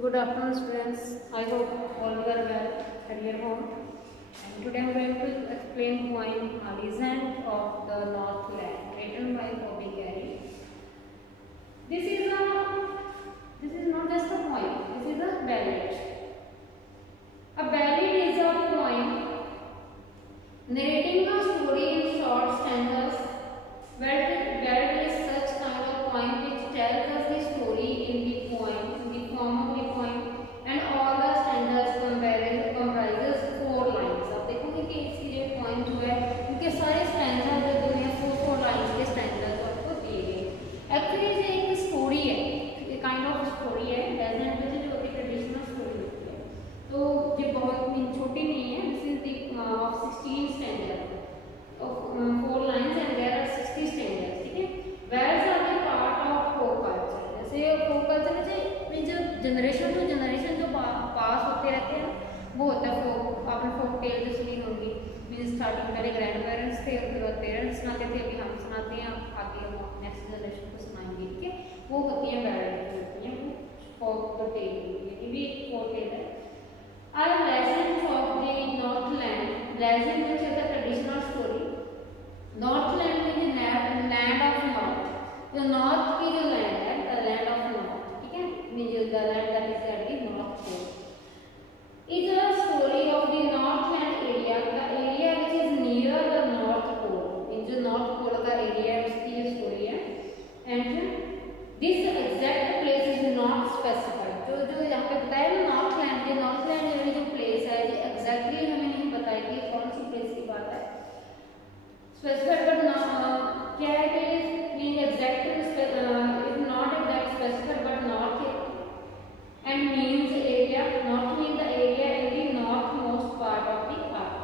Good afternoon, students. I hope all you are well at your home. And today I am going to explain poem "Descent of the Northland," written by Bobby Carey. This is not just a poem. This is a ballad. A ballad is a poem narrating a story in short stanzas. Ballad is such kind of poem which tells us the story in the poem, in the form of the poem, and all the stanzas comprises 4 lines. आप देखोगे कि इसकी जो poem जो है उनके सारे stanzas जो हैं 4 lines के stanzas आपको दिए गए। Actually ये एक story है, एक kind of story है, legend जो होती है traditional story होती है। तो ये बहुत छोटी नहीं है। This is the of 16 stanzas of 4 lines and there are 60 stanzas। ठीक है, Wells are the part of folk culture। जैसे folk culture में जो जनरेशन टू जनरेशन जो पास होते रहते हैं वो होता है folk। आपने folk टेल जो सुनी होगी, मीन स्टार्टिंग पहले ग्रैंड पेरेंट्स थे, उसके बाद पेरेंट्स सुनाते थे, अभी हम सुनाते हैं, आगे हम नेक्स्ट जनरेशन को सुनाएंगे। ठीक है, वो होती है बैलेड होती है, folk टेल ये भी एक folk टेल है। Our legends of the Northland, legend which is a traditional story। Northland means land of north। जो नॉर्थ की जो लैंड है, the land of north, ठीक है, mean the land that is at the north pole, is a story of the Northland area, the area which is near the north pole। Mean जो north pole का area है उसकी ये story है। And this exact place is not specified। जो यहाँ पे बताया ना नॉर्थलैंड, ये नॉर्थलैंड जो प्लेस है ये एग्जैक्टली हमें नहीं बताया कि कौन सी प्लेस की बात है। स्पेसिफाइड बट क्या है कि mean exact is not exact specified but north end means area. North mean the area in the north most part of the earth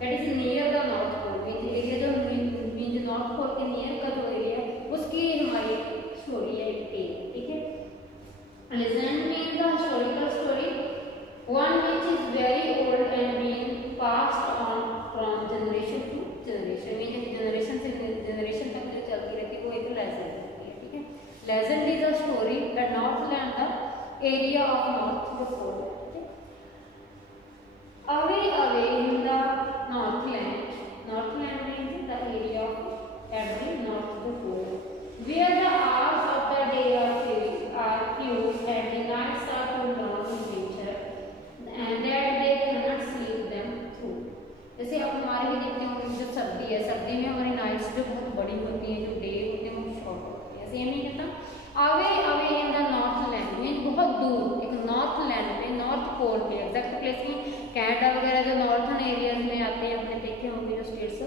that is near the north pole. Mean area जो mean जो north pole के near का जो area है उसकी हमारी story है एक। ठीक है, legend means the historical story, one which is very old and being passed on from generation to generation। Mean generation से जनरेशन तक जो चलती रहती है वो एक legend होती है। ठीक है, legend is a story that Northland the area of North Pole। Away away in the Northland, Northland means the area of every North Pole, where the hours of the day are few and the nights are too long in winter and that they cannot sleep them through। जैसे अब हमारे भी देखते हैं जो सर्दी है, सर्दी में हमारी नाइट्स जो बहुत बड़ी होती हैं, जो डे होते हैं वो शॉर्ट होते हैं। ऐसे ये नहीं कहता away away in the Northland mean बहुत दूर एक नॉर्थलैंड पे, नॉर्थ पोल पे, एग्जैक्ट प्लेस में कनाडा वगैरह जो नॉर्थन एरियाज में आते हैं, आपने देखे होंगे जो स्टेट्स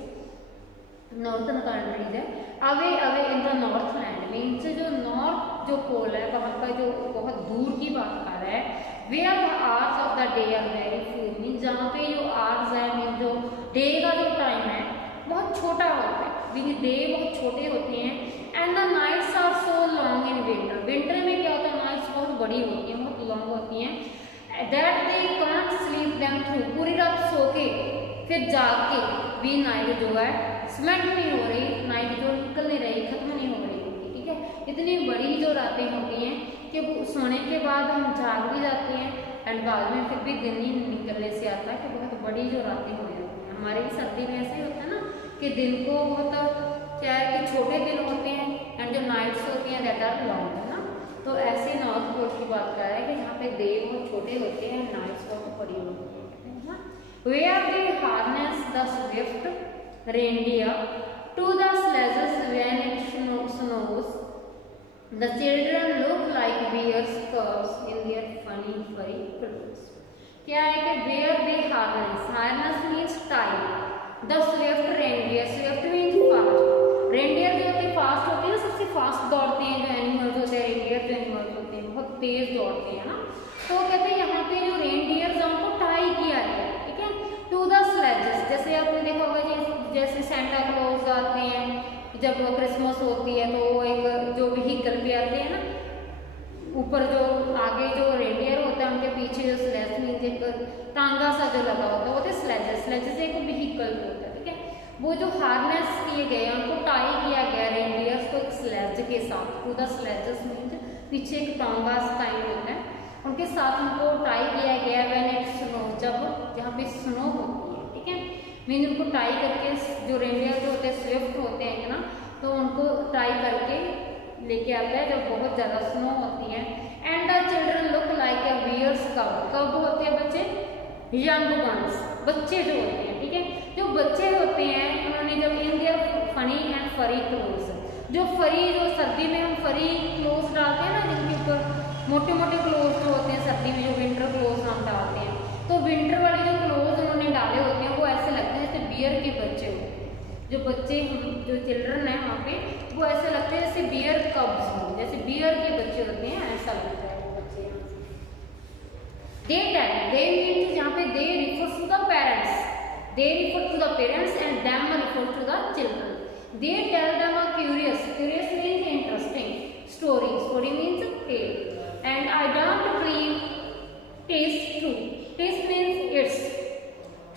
नॉर्थन कंट्रीज है। Away away in the Northland means जो नॉर्थ जो पोल है वहाँ का जो बहुत दूर की बात कर रहा है। Where the hours of the day are very few mean जहाँ पे जो आवर्स है मीन जो डे का जो टाइम है बहुत छोटा होता है, मीन डे बहुत छोटे होते हैं। And the nights are so long in winter, winter में क्या होता है नाइट्स बहुत बड़ी होती हैं, बहुत लॉन्ग होती हैं। That they can't sleep them through, पूरी रात सो के फिर जाग के भी नाइट जो है स्मेंट नहीं हो रही, नाइट जो निकल नहीं रही, खत्म नहीं हो रही होती। ठीक है, इतनी बड़ी जो रातें होती हैं कि सोने के बाद हम जाग भी जाते हैं एंड बाद में फिर भी दिन ही निकलने से आता है कि बहुत बड़ी जो रातें हो जाती हैं। हमारे भी सर्दी में ऐसे ही होता है ना कि दिन को बहुत क्या है कि छोटे दिन होते हैं एंड जो नाइट्स होती हैं दैट आर लॉन्ग, है ना। तो ऐसे नॉर्थ पोल की बात कर रहा है कि जहाँ पे डे बहुत छोटे होते हैं, नाइट्स बहुत बड़ी होती है। Where they harness the swift reindeer to the sledges when it snows, the children look like bears cubs in their funny furry clothes। क्या है कि where they harness means tie, the swift reindeer, swift means fast, reindeer जो होते fast होते हैं ना, सबसे fast दौड़ते हैं जो एनिमल्स होते हैं, reindeer जो एनिमल्स होते हैं बहुत तेज दौड़ते हैं ना। तो कहते हैं यहाँ पे जो रेनडियर उनको टाई किया है, ठीक है, टू द स्लेजेस। जैसे आपने देखा होगा जैसे सेंटा क्लॉज आते हैं जब क्रिसमस होती है तो एक जो व्हीकल पे आते हैं ना, ऊपर जो आगे जो रेनडियर होता है उनके पीछे जो स्लेज मीन एक टांगा सा जो लगा होता है वो थे स्लेजेस। स्लेजेस एक व्हीकल होता है। ठीक है, वो जो हार्नेस किए गए उनको टाई किया गया रेनडियर्स को एक स्लेज के साथ, टू द स्लेजेस मीन पीछे एक टांगा काइंड होता है उनके साथ उनको टाई किया गया व्हेन इट स्नो, जब जहाँ पे स्नो होती है, ठीक है। मीन उनको टाई करके, जो रेनडियर जो होते हैं स्विफ्ट होते हैं ना, तो उनको टाई करके लेके आता है जब बहुत ज़्यादा स्नो होती है। And the children look like a bears cub, cub होते हैं बच्चे, यंग वंस, बच्चे जो होते हैं, ठीक है। जो बच्चे होते हैं उन्होंने जब इन देयर फनी एंड फरी क्लोथ्स, जो फरी, जो सर्दी में हम फरी क्लोथ्स डालते हैं ना, जिनके ऊपर मोटे मोटे क्लोथ्स जो होते हैं सर्दी में, जो विंटर क्लोथ्स हम डालते हैं, तो विंटर वाले जो क्लोथ्स उन्होंने डाले होते हैं वो ऐसे लगते हैं जैसे बियर के बच्चे होते हैं। जो बच्चे, जो चिल्ड्रन है वहाँ पे, वो ऐसे लगते हैं जैसे बियर कब्स हो, जैसे बियर के बच्चे होते हैं, ऐसा लगता है वो बच्चे यहाँ से। दे टेल, दे मीन्स यहाँ पे they refers to the parents, they refer to the parents and them refer to the children. They tell them a curious, curious means interesting story, story means tell. And I don't believe test true, test means it's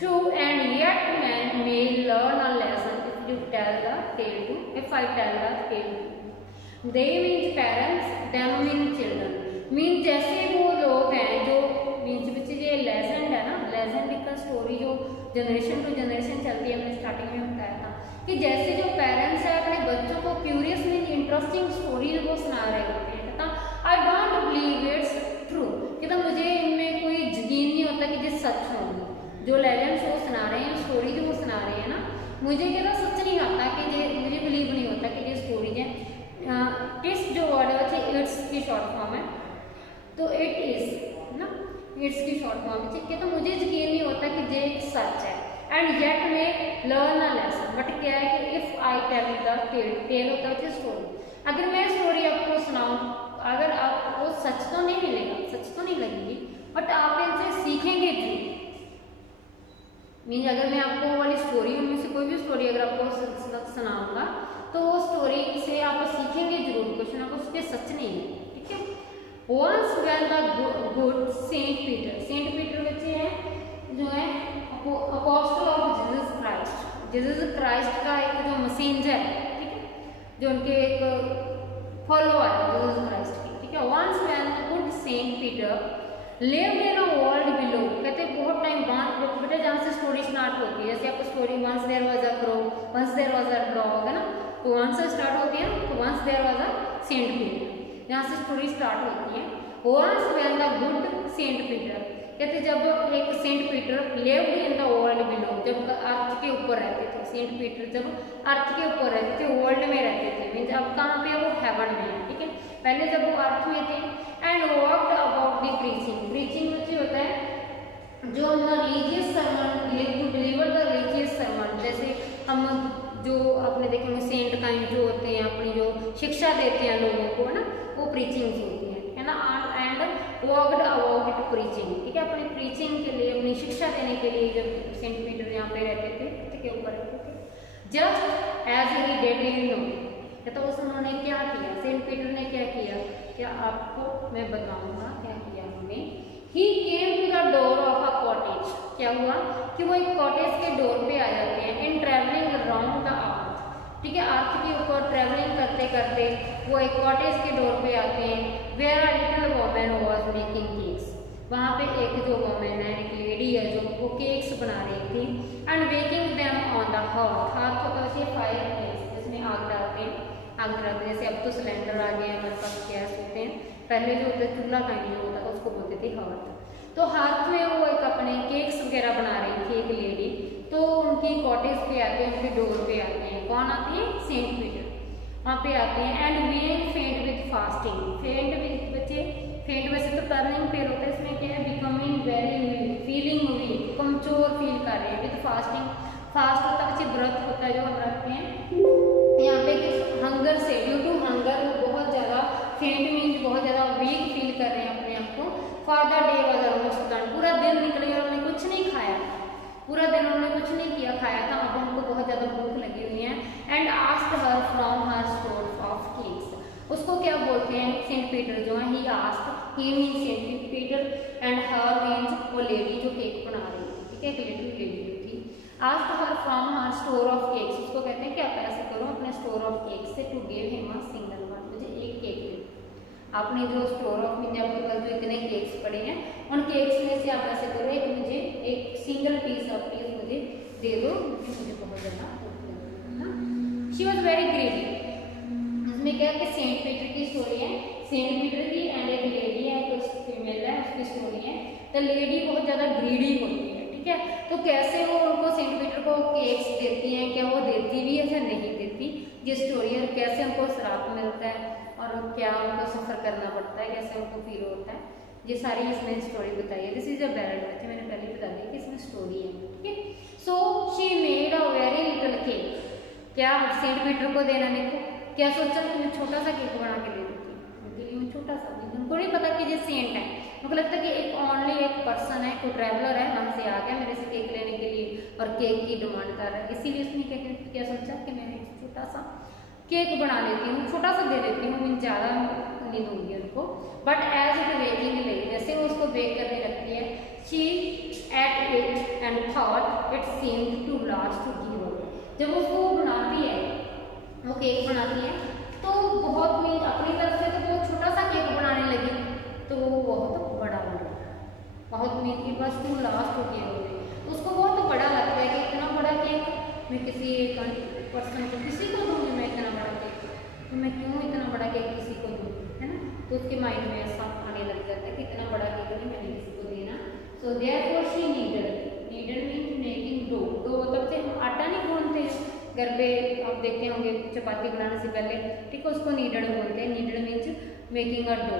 true, and yet man may learn a lesson if you tell the tale to, if I tell the tale to. They means parents, them means children, means जैसे वो लोग हैं जो means बच्चे, ये legend है ना, legend का स्टोरी जो जनरेशन टू जनरेशन चलती है, हमने स्टार्टिंग में बताया था कि जैसे जो पेरेंट्स है अपने बच्चों को क्यूरियस मीन्स इंटरेस्टिंग स्टोरीज वो सुना रहे होते हैं, कहता आई डोंट बिलीव इट्स ट्रू, कहता मुझे इनमें कोई यकीन नहीं होता कि ये सच होंगे, जो लेजेंड्स वो सुना रहे हैं, स्टोरी जो वो सुना रहे हैं ना, मुझे कहता सच नहीं आता कि ये, मुझे बिलीव नहीं होता कि ये स्टोरीज हैं। इट्स जो वर्ड है अच्छे इट्स की शॉर्ट फॉर्म है, तो इट इज ना, इट्स की शॉर्ट फॉर्म है, कहता मुझे यकीन नहीं होता कि ये सच है। And yet may learn a lesson, but क्या है कि if I tell the tale, tale होता है स्टोरी, अगर मैं स्टोरी आपको सुनाऊँ, अगर आपको सच तो नहीं मिलेगा, सच तो नहीं लगेगी, बट आप इनसे सीखेंगे जरूर। मीन्स अगर मैं आपको वो वाली स्टोरी, उनमें से कोई भी स्टोरी अगर आपको सुनाऊंगा तो वो स्टोरी से आप सीखेंगे जरूर, क्वेश्चन आपको उसके सच नहीं है, ठीक है। Once when the good saint Peter, saint Peter बच्चे हैं जो है apostle of Jesus Christ, Jesus Christ का एक जो मैसेंजर है, ठीक है, जो उनके एक फॉलोअर है जीसस क्राइस्ट की, ठीक है। Once when the good saint Peter lived in a world below, कहते बहुत टाइम बाद, बेटा जहाँ से स्टोरी स्टार्ट होती है, जैसे आपको story once there was a crow, once there was a dog है ना, तो वंस से स्टार्ट होती है, तो once there was a saint Peter, जहाँ से स्टोरी स्टार्ट होती है। Once when the good saint Peter, कहते जब एक saint Peter lived in the world below, जब अर्थ के ऊपर रहते थे, सेंट पीटर जब अर्थ के ऊपर रहते थे, वर्ल्ड में रहते थे, मीन्स अब कहाँ पे वो हेवन में है, ठीक है, पहले जब वो अर्थ में थे। And walked about the preaching, preaching में होता है जो हम religious sermon, deliver the religious sermon, जैसे हम जो अपने देखेंगे सेंट काइंड जो होते हैं, अपनी जो शिक्षा देते हैं लोगों को ना, वो प्रीचिंग्स होती है ना। And walked about it preaching, ठीक है, अपनी प्रीचिंग के लिए, अपनी शिक्षा देने के लिए जब सेंट पीटर यहाँ पे रहते थे, ठीक है, ऊपर रहते थे। Just as he did you know, तो उन्होंने क्या किया, सेंट पीटर ने क्या किया, क्या आपको मैं बताऊंगा क्या किया उन्होंने। He came to the door of a cottage, क्या हुआ कि वो एक कॉटेज के डोर पे आ जाते हैं। इन ट्रैवलिंग अराउंड द अर्थ, ठीक है, अर्थ के ऊपर ट्रैवलिंग करते करते वो एक कॉटेज के डोर पे आते हैं। Where a little woman was making cakes, वहाँ पे एक जो वुमन है, एक लेडी है जो वो केक्स बना रही थी। And baking them on the hearth, hearth होता है फायर प्लेस, जिसमें आग डालते हैं, आग जलाते, जैसे अब तो सिलेंडर आ गए हैं, हमारे पास गैस होते हैं, पहले जो होता है चूल्हा काइंड जो होता था उसको बोलते थे हार्थ। तो हार्थ में वो एक अपने केक्स वगैरह बना रही थी एक लेडी, तो उनकी कॉटेज पे आते हैं, उनके डोर पे आते हैं, कौन आती है, सेंट पीटर वहाँ पे आते हैं। एंड बीइंग फेंट विद फास्टिंग, फेंट विद बच्चे, फेंट वैसे तो टर्निंग फेल होता है, इसमें क्या है, becoming very weak, feeling weak, कमजोर फील कर रहे हैं। विद फास्टिंग, फास्ट होता है बच्चे व्रत होता है जो हम रखते हैं, यहाँ पे हंगर से, ड्यू टू हंगर बहुत ज़्यादा, फेंट मीन्स बहुत ज़्यादा वीक फील कर रहे हैं अपने आप को। For the day was almost done, पूरा दिन निकल गया, उन्होंने कुछ नहीं खाया, पूरा दिन उन्होंने कुछ नहीं किया, खाया था, अब उनको बहुत ज़्यादा भूख लगी हुई है। And asked her from her store of cakes, उसको क्या बोलते हैं, सेंट पीटर जो है, he asked, he means saint Peter, and her means वो लेडी जो केक बना रही थी, ठीक है, एक लिटिल लेडी थी। Asked her from her store of cakes, उसको कहते हैं कि आप ऐसे करो अपने स्टोर ऑफ केक्स से, to give him a single one, मुझे एक केक दे। आपने जो स्टोर ऑफ मीन आपके पास जो इतने केक्स पड़े हैं उन केक्स में से आप ऐसे करो एक मुझे एक सिंगल पीस आप प्लीज मुझे दे दो क्योंकि मुझे बहुत ज़्यादा भूख लगी है ना। She was very greedy. इसमें क्या है कि सेंट पीटर की स्टोरी है, सेंट पीटर की एंड एक लेडी है कुछ फीमेल है उसकी स्टोरी है। तो लेडी बहुत ज़्यादा ग्रीडी होती है, ठीक है। तो कैसे वो उनको सेंट पीटर को केक्स देती हैं, क्या वो देती भी है या नहीं देती, ये स्टोरी है। कैसे उनको श्राप मिलता है और क्या उनको सफ़र करना पड़ता है, कैसे उनको फील होता है, ये सारी इसमें स्टोरी बताई है। दिस इज अ बैरल थी, मैंने पहले बता दिया कि इसमें स्टोरी है, ठीक है। So she made a very little cake. क्या सेंट पीटर को देना, देखो क्या सोचा कि मैं छोटा सा केक बना के दे देती हूँ, उनके लिए मैं छोटा सा, उनको नहीं पता कि ये सेंट है। उनको लगता है कि एक ओनली एक पर्सन है, कोई ट्रैवलर है, वहाँ से आ गया मेरे से केक लेने के लिए और केक की डिमांड कर रहा है। इसीलिए उसने क्या सोचा कि मैं एक छोटा सा केक बना लेती हूँ, छोटा सा दे देती हूँ, मैं ज़्यादा नहीं दूंगी उनको। बट एज इट बेकिंग ले, जैसे वो उसको बेक करने लगती है, she ate it and thought it seemed to last to give away. जब उसको बनाती है, वो केक बनाती है तो बहुत मीन अपनी तरफ से तो बहुत छोटा सा केक बनाने लगी तो वो बहुत बड़ा लगा, बहुत मीन की बस to last to give away. उसको बहुत बड़ा लगता है कि इतना बड़ा केक मैं किसी एक पर्सन को, किसी को दूंगी मैं इतना बड़ा केक, तो मैं क्यों इतना बड़ा केक किसी को दूँ, है ना। तो उसके माइंड में ऐसा आने लग जाता है कि इतना बड़ा केक नहीं मैंने किसी को देना। So therefore she needed means making dough. Dough मतलब से हम आटा नहीं गूंथते घर पे, आप देखते होंगे चपाती बनाने से पहले, ठीक है, उसको नीडेड बोलते हैं। Needed means making a dough,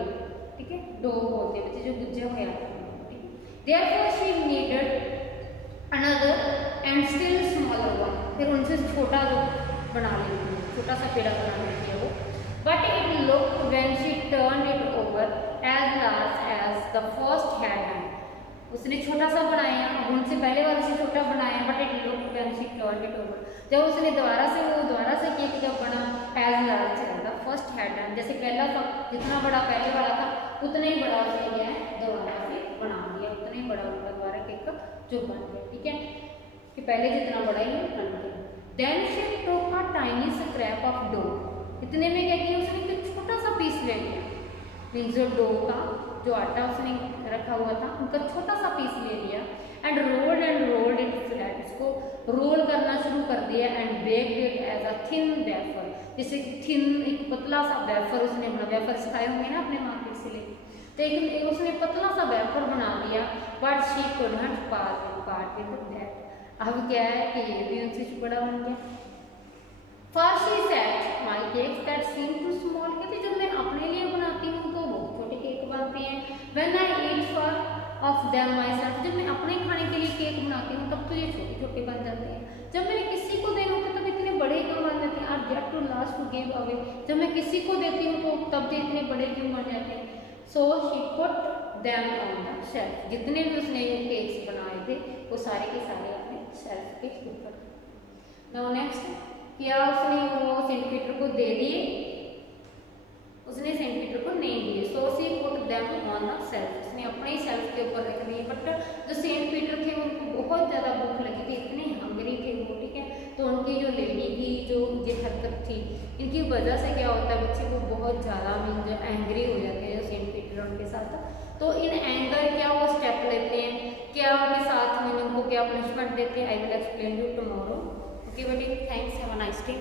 ठीक है, डो बोलते हैं बच्चे जो गुज्जा हुए आते हैं, ठीक है। Therefore she needed another and still smaller one, फिर उनसे छोटा जो बना लेती है, छोटा सा पेड़ा बना लेती है वो। But it looked when she turned it over as large as the first had. उसने छोटा सा बनाया, उनसे पहले वाले से छोटा बनाया, but it looked when she turned it over, जब उसने दोबारा से केक जब बना as large as the first had done, जैसे पहला था जितना बड़ा पहले वाला था उतना ही बड़ा उसने क्या है दोबारा से बना दिया, उतना ही बड़ा उनका दोबारा केक का जो बन गया, ठीक है, कि पहले जितना बड़ा ही बन गया। Then she took a tiny scrap of dough. इतने में क्या किया उसने एक छोटा सा पीस ले लिया, मीन्स जो डो का जो आटा उसने रखा हुआ था उनका छोटा सा पीस ले लिया एंड रोल्ड इट फ्लैट, इसको रोल करना शुरू कर दिया and baked it as a thin wafer, जैसे थिन एक पतला सा वेफर उसने बना, वेफर खाए होंगे ना अपने मार्केट से लेके, तो एक उसने पतला सा वेफर बना दिया। But she could not part with that. अब क्या है कि ये भी उनसे बड़ा बन गया। First she said my cakes that seem too small, कहते जब मैं अपने लिए बनाती हूँ तो वो छोटे केक बनते हैं। When I eat for of them my self, जब मैं अपने खाने के लिए केक बनाती हूँ तब तो ये छोटे छोटे बन जाते हैं, जब मैं किसी को देना होता तब इतने बड़े क्यों बन जाते हैं। Are get to last to give away, जब मैं किसी को देती हूँ तो तब भी इतने बड़े क्यों बन जाते हैं। So she put them on the shelf, जितने भी उसने ये केक्स बनाए थे वो सारे के सारे अपने शेल्फ के ऊपर। नाउ नेक्स्ट, क्या उसने वो सेंट पीटर को दे दिए, उसने सेंट पीटर को नहीं दिए। So she put them on the self, उसने अपने ही सेल्फ के ऊपर रख दिए। बट जो सेंट पीटर थे उनको बहुत ज़्यादा भूख लगी थी, इतने हंगरी थे वो, ठीक है, तो उनकी जो लेडी की जो ये हरकत थी इनकी वजह से क्या होता है बच्चे को बहुत ज़्यादा जो एंग्री हो जाते हैं जो सेंट पीटर उनके साथ, तो इन एंगर क्या वो स्टेप लेते हैं, क्या उनके साथ में उनको क्या पनिशमेंट देते हैं, I will explain you tomorrow. Okay बेटी, thanks, have a nice day.